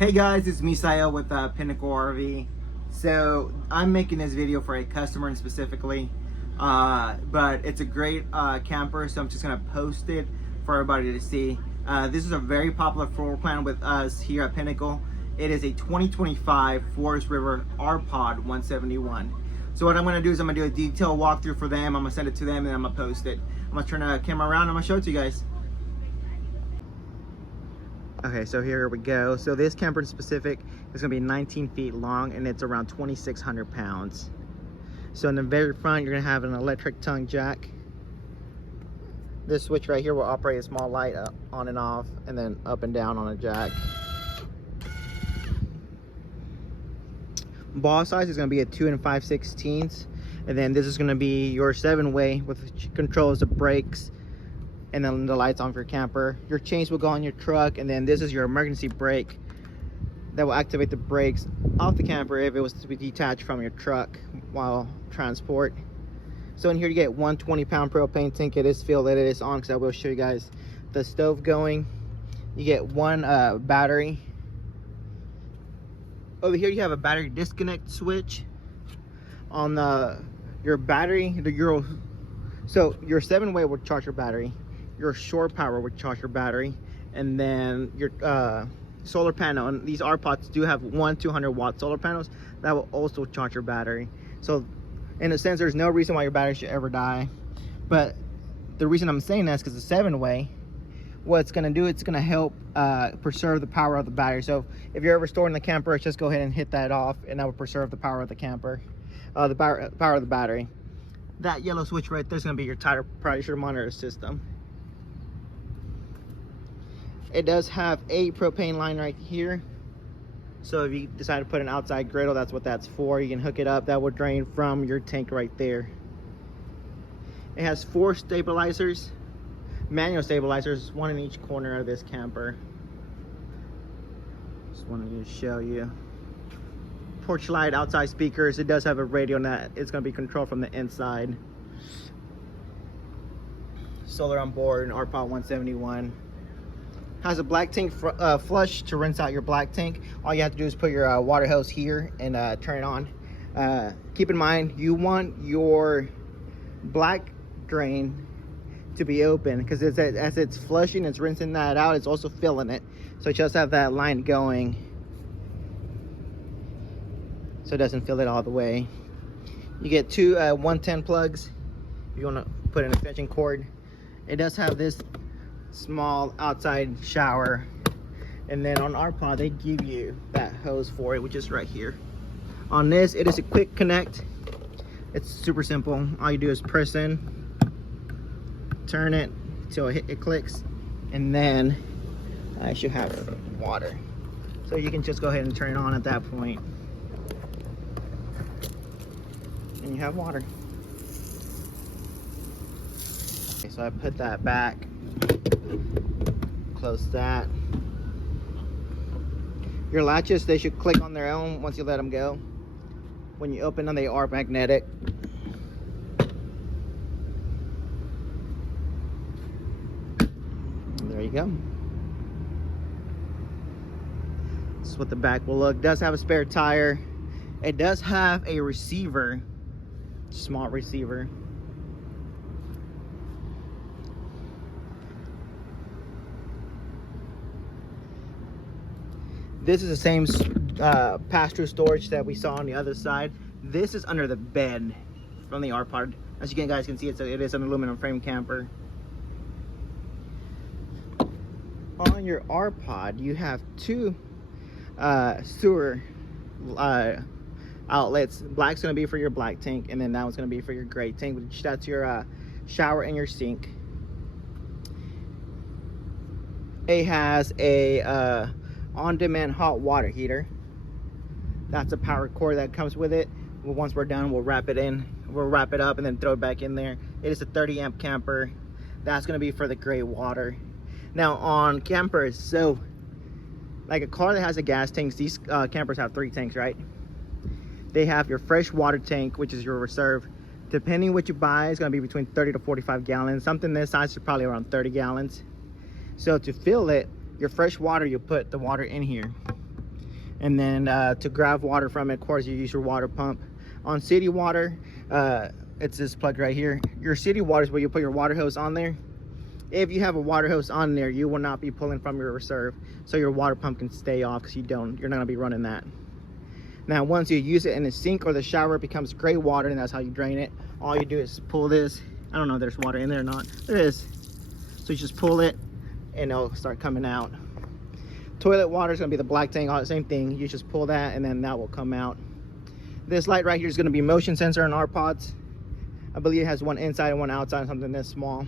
Hey guys, it's Misael with Pinnacle RV. So I'm making this video for a customer specifically, but it's a great camper, so I'm just gonna post it for everybody to see. This is a very popular floor plan with us here at Pinnacle. It is a 2025 Forest River R-Pod 171. So what I'm gonna do is I'm gonna do a detailed walkthrough for them. I'm gonna send it to them and I'm gonna post it. I'm gonna turn the camera around and I'm gonna show it to you guys. Okay, so here we go. So this camper in specific is gonna be 19 feet long and it's around 2,600 pounds. So in the very front, you're gonna have an electric tongue jack. This switch right here will operate a small light on and off, and then up and down on a jack. Ball size is gonna be a 2 5/16, and then this is gonna be your 7-way, which controls the brakes and then the lights on for your camper. Your chains will go on your truck, and then this is your emergency brake that will activate the brakes off the camper if it was to be detached from your truck while transport. So in here you get one 20-pound propane tank. It is filled, it is on, because I will show you guys the stove going. You get one battery. Over here you have a battery disconnect switch on your battery. So your 7-way will charge your battery. Your shore power would charge your battery, and then your solar panel, and these R-Pods do have 200-watt solar panels that will also charge your battery. So in a sense, there's no reason why your battery should ever die. But the reason I'm saying that is because the 7-way, what it's going to do, it's going to help preserve the power of the battery. So if you're ever storing the camper, just go ahead and hit that off, and that will preserve the power of the camper, the power of the battery. That yellow switch right there is going to be your tire pressure monitor system. It does have a propane line right here. So if you decide to put an outside griddle, that's what that's for. You can hook it up. That will drain from your tank right there. It has 4 stabilizers, manual stabilizers, one in each corner of this camper. Just wanted to show you. Porch light, outside speakers. It does have a radio, and that it's going to be controlled from the inside. Solar on board, an R-Pod 171. Has a black tank flush to rinse out your black tank. All you have to do is put your water hose here and turn it on. Keep in mind, you want your black drain to be open, because as it's flushing, it's rinsing that out, it's also filling it. So it just have that line going, so it doesn't fill it all the way. You get 2 110 plugs if you want to put an extension cord. It does have this small outside shower, and then on our pod they give you that hose for it, which is right here. On this, it is a quick connect. It's super simple. All you do is press in, turn it till it clicks, and then I should have water. So you can just go ahead and turn it on at that point, and you have water. Okay, so I put that back, close that. Your latches, they should click on their own once you let them go. When you open them, they are magnetic. And there you go. This is what the back will look. It does have a spare tire. It does have a receiver, small receiver. This is the same pass-through storage that we saw on the other side. This is under the bed from the R-Pod. As you guys can see, it is an aluminum frame camper. On your R-Pod, you have 2 sewer outlets. Black's going to be for your black tank, and then that one's going to be for your gray tank, which that's your shower and your sink. It has a on-demand hot water heater. That's a power cord that comes with it. Well, once we're done, we'll wrap it up and then throw it back in there. It is a 30-amp camper. That's going to be for the gray water. Now on campers, so like a car that has a gas tank, these campers have 3 tanks, right? They have your fresh water tank, which is your reserve. Depending what you buy, it's going to be between 30 to 45 gallons. Something this size is probably around 30 gallons. So to fill it, your fresh water, you put the water in here. And then to grab water from it, of course, you use your water pump. On city water, it's this plug right here. Your city water is where you put your water hose on there. If you have a water hose on there, you will not be pulling from your reserve, so your water pump can stay off, because you're not going to be running that. Now once you use it in the sink or the shower, it becomes gray water, and that's how you drain it. All you do is pull this. I don't know if there's water in there or not. There is. So you just pull it and it'll start coming out. Toilet water is going to be the black tank, all the same thing. You just pull that and then that will come out. This light right here is going to be motion sensor in our pods. I believe it has one inside and one outside, something this small.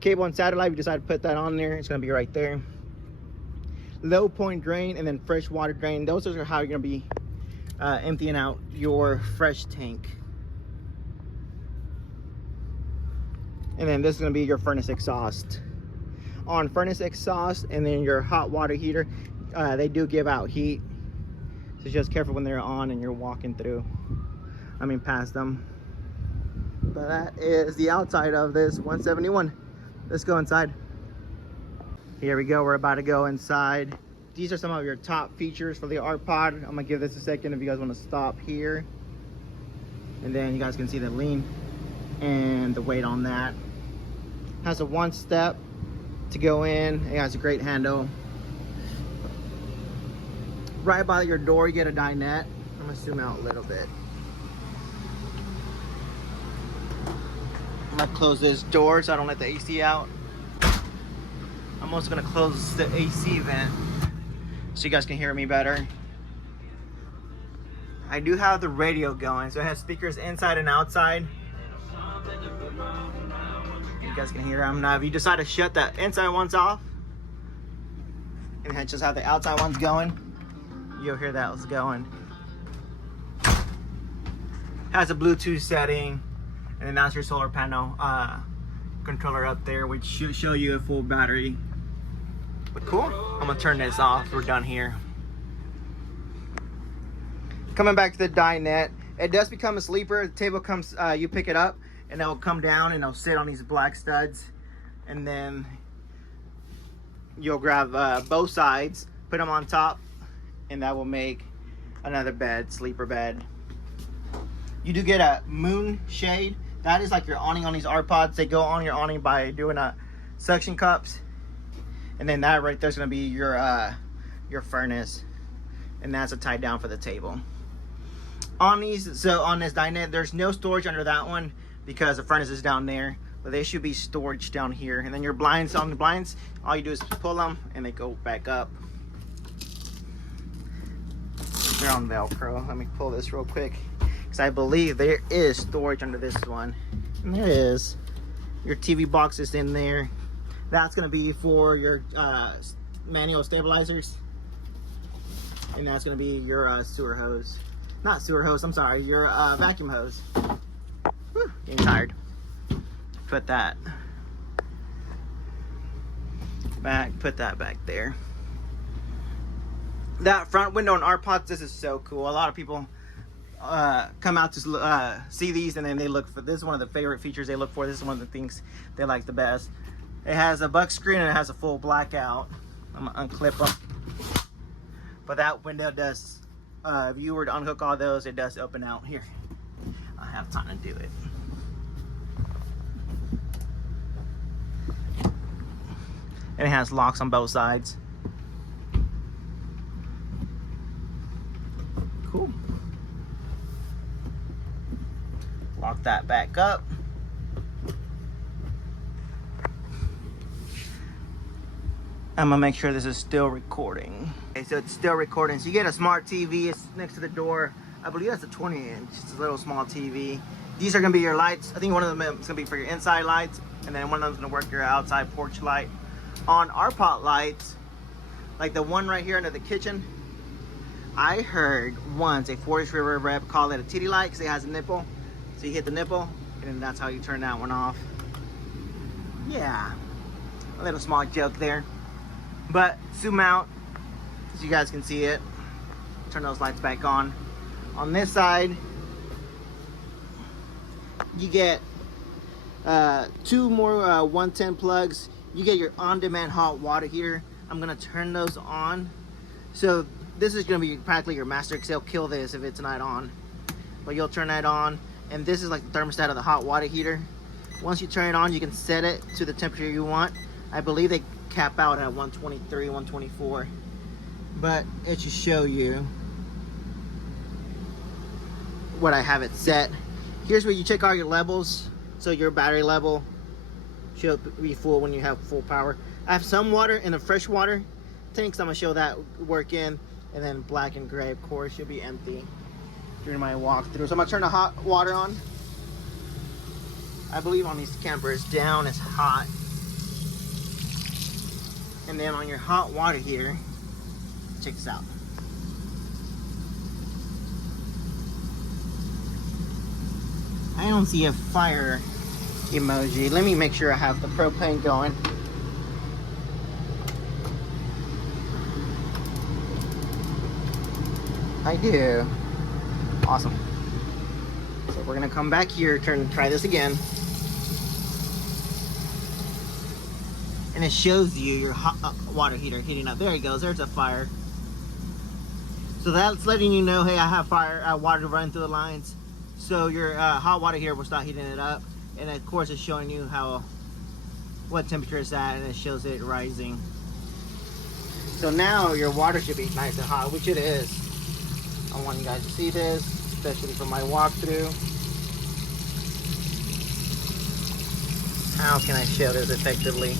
Cable and satellite, we decide to put that on there. It's going to be right there. Low point drain and then fresh water drain. Those are how you're going to be emptying out your fresh tank. And then this is going to be your furnace exhaust. On furnace exhaust and then your hot water heater, they do give out heat. So just careful when they're on and you're walking through. Past them. But that is the outside of this 171. Let's go inside. Here we go, we're about to go inside. These are some of your top features for the art pod. I'm gonna give this a second if you guys want to stop here. And then you guys can see the lean and the weight on that. Has a one step to go in. It has a great handle. Right by your door you get a dinette. I'm gonna zoom out a little bit. I'm gonna close this door so I don't let the AC out. I'm also gonna close the AC vent so you guys can hear me better. I do have the radio going, so it has speakers inside and outside. You guys can hear them. Now if you decide to shut the inside ones off and then just have the outside ones going, you'll hear that was going. Has a Bluetooth setting, and then that's your solar panel controller up there, which should show you a full battery. But cool. I'm gonna turn this off. We're done here. Coming back to the dinette, it does become a sleeper. The table comes, you pick it up, and it'll come down and it'll sit on these black studs, and then you'll grab both sides, put them on top, and that will make another bed, sleeper bed. You do get a moon shade. That is like your awning on these art pods. They go on your awning by doing suction cups, and then that right there is going to be your furnace, and that's a tie down for the table. On these, so on this dinette, there's no storage under that one because the furnace is down there, but they should be storage down here. And then your blinds, on the blinds, all you do is pull them and they go back up. They're on Velcro. Let me pull this real quick, because I believe there is storage under this one. And there is. Your TV box is in there. That's going to be for your manual stabilizers. And that's going to be your sewer hose. Not sewer hose, I'm sorry. Your vacuum hose. Whew, getting tired. Put that back. Put that back there. That front window in our pots, this is so cool. A lot of people come out to see these, and then they look for this. Is one of the favorite features they look for. This is one of the things they like the best. It has a buck screen and it has a full blackout. I'm gonna unclip them. But that window does, if you were to unhook all those, it does open out. Here, I have time to do it. And it has locks on both sides. Cool. Lock that back up. I'm gonna make sure this is still recording. Okay, so it's still recording. So you get a smart TV, it's next to the door. I believe that's a 20-inch, it's a little small TV. These are gonna be your lights. I think one of them is gonna be for your inside lights, and then one of them is gonna work your outside porch light. On our pot lights, like the one right here under the kitchen, I heard once a Forest River rep call it a titty light because it has a nipple. So you hit the nipple, and then that's how you turn that one off. Yeah, a little small joke there. But zoom out so you guys can see it. Turn those lights back on. On this side, you get 2 more 110 plugs. You get your on-demand hot water heater. I'm gonna turn those on. So this is going to be practically your master, because they'll kill this if it's not on. But you'll turn that on, and this is like the thermostat of the hot water heater. Once you turn it on, you can set it to the temperature you want. I believe they cap out at 123, 124. But it should show you what I have it set. Here's where you check all your levels. So your battery level should be full when you have full power. I have some water in the fresh water tanks. I'm gonna show that working, and then black and gray, of course, should be empty during my walkthrough. So I'm gonna turn the hot water on. I believe on these campers, down is hot, and then on your hot water heater, check this out. I don't see a fire emoji. Let me make sure I have the propane going. I do. Awesome. So we're gonna come back here, try this again. And it shows you your hot water heater heating up. There it goes, there's a fire. So that's letting you know, hey, I have fire, water running through the lines. So your hot water heater will start heating it up. And of course it's showing you what temperature it's at, and it shows it rising. So now your water should be nice and hot, which it is. I want you guys to see this, especially for my walkthrough. How can I show this effectively?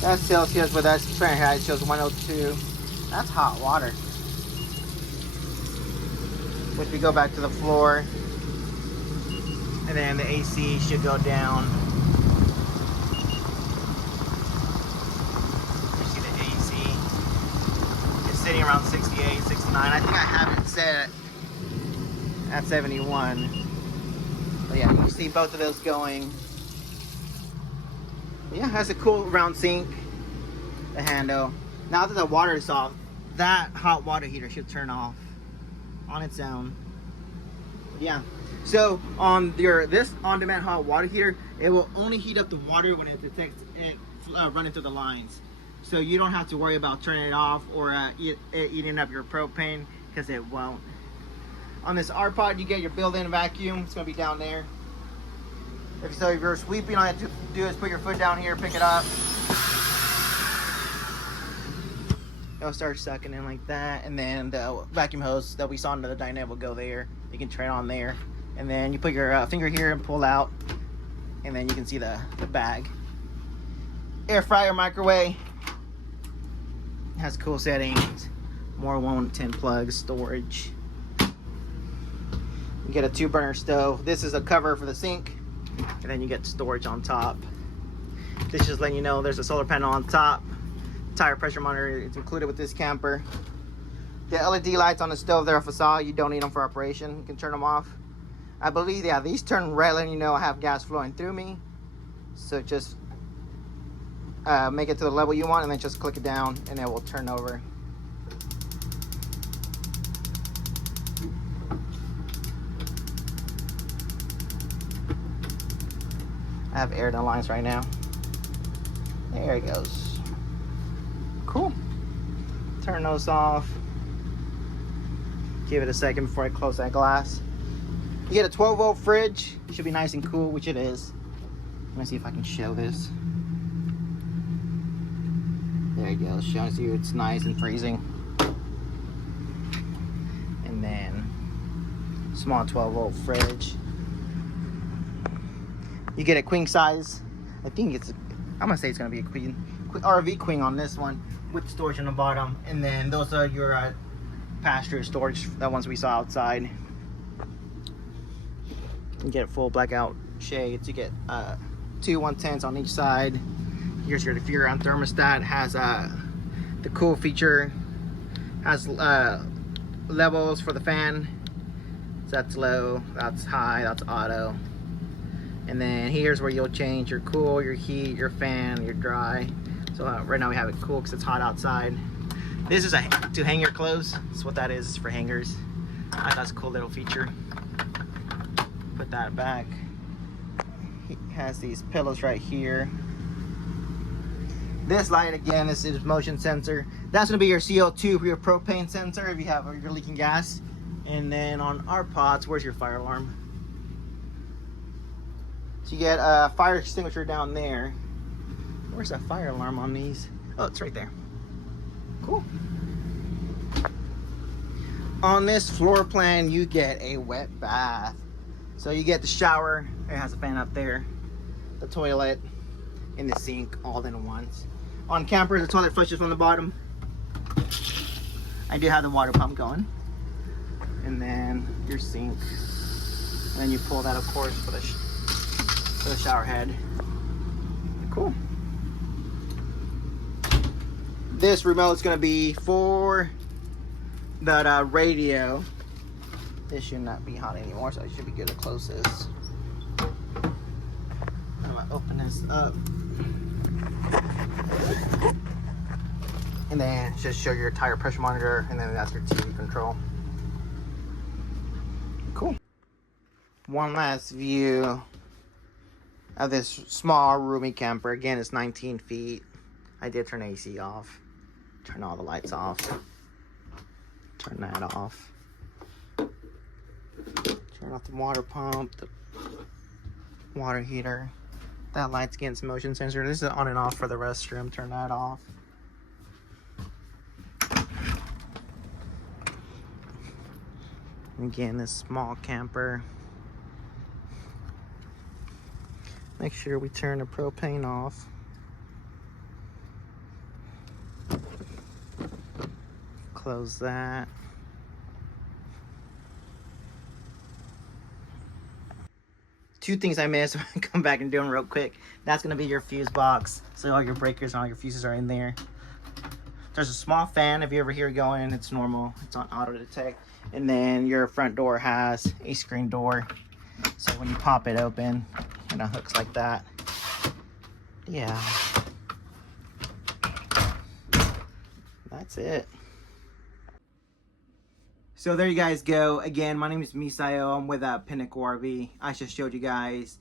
That's Celsius, but that's Fahrenheit. It shows 102. That's hot water. Which we go back to the floor, and then the AC should go down. You see the AC. It's sitting around 68, 69. I think I have it set at 71. But yeah, you can see both of those going. Yeah, it has a cool round sink, the handle. Now that the water is off, that hot water heater should turn off on its own. Yeah, so on this on-demand hot water heater, it will only heat up the water when it detects it running through the lines. So you don't have to worry about turning it off or eating up your propane, because it won't. On this R-Pod, you get your built-in vacuum. It's gonna be down there. If you're sweeping, all you have to do is put your foot down here, pick it up. It'll start sucking in like that, and then the vacuum hose that we saw under the Dinette will go there. You can turn it on there, and then you put your finger here and pull out, and then you can see the bag. Air fryer, microwave. It has cool settings. More 110 plugs, storage. You get a 2-burner stove. This is a cover for the sink. And then you get storage on top. This just letting you know there's a solar panel on top. Tire pressure monitor is included with this camper. The LED lights on the stove, they're a facade. You don't need them for operation. You can turn them off. I believe, yeah, these turn red, letting you know I have gas flowing through me. So just make it to the level you want, and then just click it down, and it will turn over. I have air in the lines right now. There it goes. Cool. Turn those off. Give it a second before I close that glass. You get a 12-volt fridge. It should be nice and cool, which it is. Let me see if I can show this. There it goes. Shows you it's nice and freezing. And then small 12-volt fridge. You get a queen size. I think I'm gonna say it's gonna be a queen RV queen on this one, with storage on the bottom. And then those are your pasture storage, that ones we saw outside. You get full blackout shades. You get 2 110s on each side. Here's your on thermostat. Has the cool feature. Has levels for the fan. So that's low, that's high, that's auto. And then here's where you'll change your cool, your heat, your fan, your dry. So right now we have it cool because it's hot outside. This is to hang your clothes. That's what that is. It's for hangers. I thought it's a cool little feature. Put that back. He has these pillows right here. This light again is his motion sensor. That's gonna be your CO2 for your propane sensor if you have your leaking gas. And then on our pots, where's your fire alarm? So you get a fire extinguisher down there. Where's that fire alarm on these? Oh, it's right there. Cool. On this floor plan, you get a wet bath. So you get the shower, it has a fan up there, the toilet, and the sink all in once. On camper, the toilet flushes from the bottom. I do have the water pump going. And then your sink. And then you pull that, of course, for the shower head. Cool. This remote is going to be for the radio. This should not be hot anymore, so I should be good to close this. I'm going to open this up. And then just show your tire pressure monitor, and then that's your TV control. Cool. One last view of this small roomy camper. Again, it's 19 feet. I did turn AC off. Turn all the lights off. Turn that off. Turn off the water pump, the water heater. That light's getting some motion sensor. This is on and off for the restroom. Turn that off. Again, this small camper. Make sure we turn the propane off. Close that. Two things I missed. I'm gonna come back and do them real quick. That's gonna be your fuse box. So all your breakers and all your fuses are in there. There's a small fan if you ever hear it going. It's normal. It's on auto detect. And then your front door has a screen door. So when you pop it open, it hooks like that. Yeah. That's it. So there you guys go. Again, my name is Misael. I'm with Pinnacle RV. I just showed you guys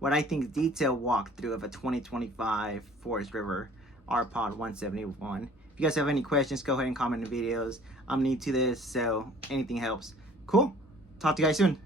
what I think detailed walkthrough of a 2025 Forest River R-Pod 171. If you guys have any questions, go ahead and comment in the videos. I'm new to this, so anything helps. Cool. Talk to you guys soon.